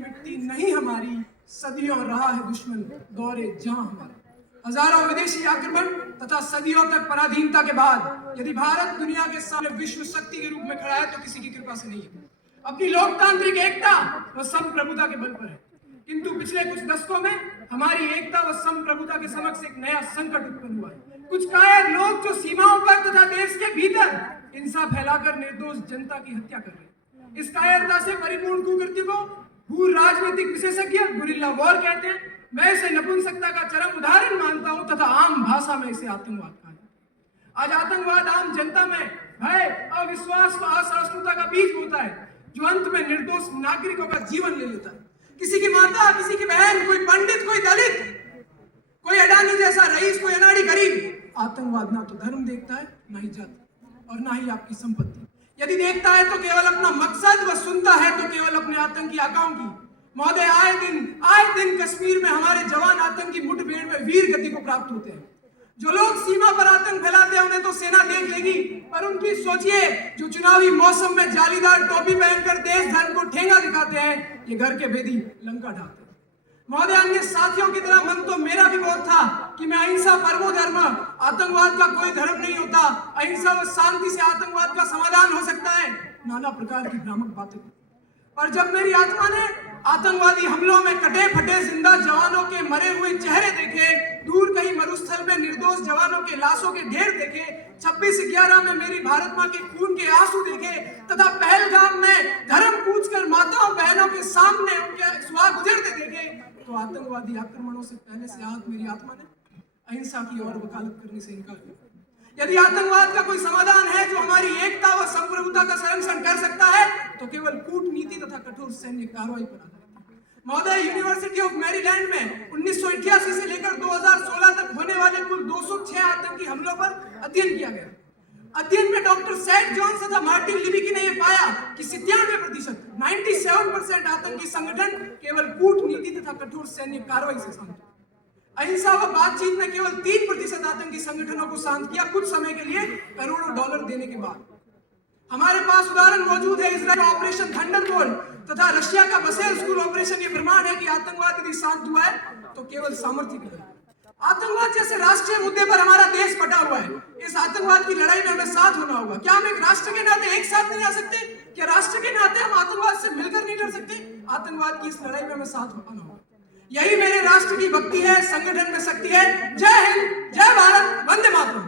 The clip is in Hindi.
मिट्टी नहीं हमारी, सदियों रहा है दुश्मन दौरे जहां हमारा। हजारों विदेशी आक्रमण तथा सदियों तक पराधीनता के बाद यदि भारत दुनिया के सामने विश्व शक्ति के रूप में खड़ा है तो किसी की कृपा से नहीं है। अपनी लोकतांत्रिक एकता व संप्रभुता के बल पर है। किंतु पिछले कुछ दशकों में हमारी एकता व संप्रभुता के समक्ष एक नया संकट उत्पन्न हुआ है। कुछ कायर लोग जो सीमाओं पर तथा देश के भीतर हिंसा फैलाकर निर्दोष जनता की हत्या कर रहे हैं। इस कायरता से परिपूर्ण कुकृत्य को भू राजनीतिक विशेषज्ञ गुरिल्ला वॉर कहते हैं। मैं इसे नपुंसकता का चरम उदाहरण मानता हूं तथा आम भाषा में इसे आतंकवाद कहा है। आज आतंकवाद आम जनता में भय, अविश्वास व असहिष्णुता का बीज बोता है, जो अंत में निर्दोष नागरिकों का जीवन ले लेता है। किसी की माता, किसी की बहन, कोई पंडित, कोई दलित, कोई अडानी जैसा रईस, कोई अनाड़ी गरीब। आतंकवाद ना तो धर्म देखता है, ना ही जाति और ना ही आपकी संपत्ति। यदि देखता है तो केवल अपना मकसद व सुनता है तो केवल अपने आतंकी आकाओं की। महोदय, आए दिन कश्मीर में हमारे जवान आतंकी मुठभेड़ में वीर गति को प्राप्त होते हैं। जो लोग सीमा पर आतंक फैलाते हैं उन्हें तो सेना देख लेगी, पर उनकी सोचिए जो चुनावी मौसम में जालीदार टोपी पहनकर देश धर्म को ठेंगा दिखाते हैं, ये घर के भेदी लंका ढाते हैं। महोदय, अन्य साथियों की तरह मन तो मेरा भी बहुत था कि मैं अहिंसा परमो धर्म, आतंकवाद का कोई धर्म नहीं होता, अहिंसा व शांति से आतंकवाद का समाधान हो सकता है, नाना प्रकार की भ्रामक बातें। पर जब मेरी आत्मा ने आतंकवादी हमलों में कटे फटे जिंदा जवानों के मरे हुए चेहरे देखे, दूर कहीं मरुस्थल में निर्दोष जवानों के लाशों के ढेर देखे, 26/11 में मेरी भारत मां के खून के आंसू देखे तथा पहलगाम में धर्म पूछकर माताओं बहनों के सामने उनके सुहा गुजरते देखे, तो आतंकवादी आक्रमणों से पहले से आहत मेरी आत्मा ने अहिंसा की ओर वकालत करने से इनकार किया। यदि आतंकवाद का कोई समाधान है जो हमारी एकता व संप्रभुता का संरक्षण कर सकता है तो केवल कूटनीति तथा कठोर सैन्य कार्रवाई पर आधारित है। महोदय, यूनिवर्सिटी ऑफ मैरीलैंड में 1988 से लेकर 2016 तक होने वाले कुल 206 आतंकी हमलों पर अध्ययन किया गया। अध्ययन में डॉक्टर सैड जोन्स तथा मार्टिन लिबिकी ने यह पाया कि 97% आतंकी संगठन केवल कूटनीति तथा कठोर सैन्य कार्रवाई से शांत। अहिंसा व बातचीत में केवल 3% आतंकी संगठनों को शांत किया, कुछ समय के लिए करोड़ों डॉलर देने के बाद। हमारे पास उदाहरण मौजूद है इजराइल ऑपरेशन थंडरबोल्ट तथा रशिया का बसेल स्कूल ऑपरेशन। ये प्रमाण है कि आतंकवाद यदि शांत हुआ है तो केवल सामर्थ्य की वजह। आतंकवाद जैसे राष्ट्रीय मुद्दे पर हमारा देश बटा हुआ है। इस आतंकवाद की लड़ाई में हमें साथ होना होगा। क्या हम एक राष्ट्र के नाते एक साथ नहीं आ सकते? क्या राष्ट्र के नाते हम आतंकवाद से मिलकर नहीं लड़ सकते? आतंकवाद की इस लड़ाई में हमें साथ होना होगा। यही मेरे राष्ट्र की भक्ति है, संगठन में शक्ति है। जय हिंद, जय भारत, वंदे मातरम।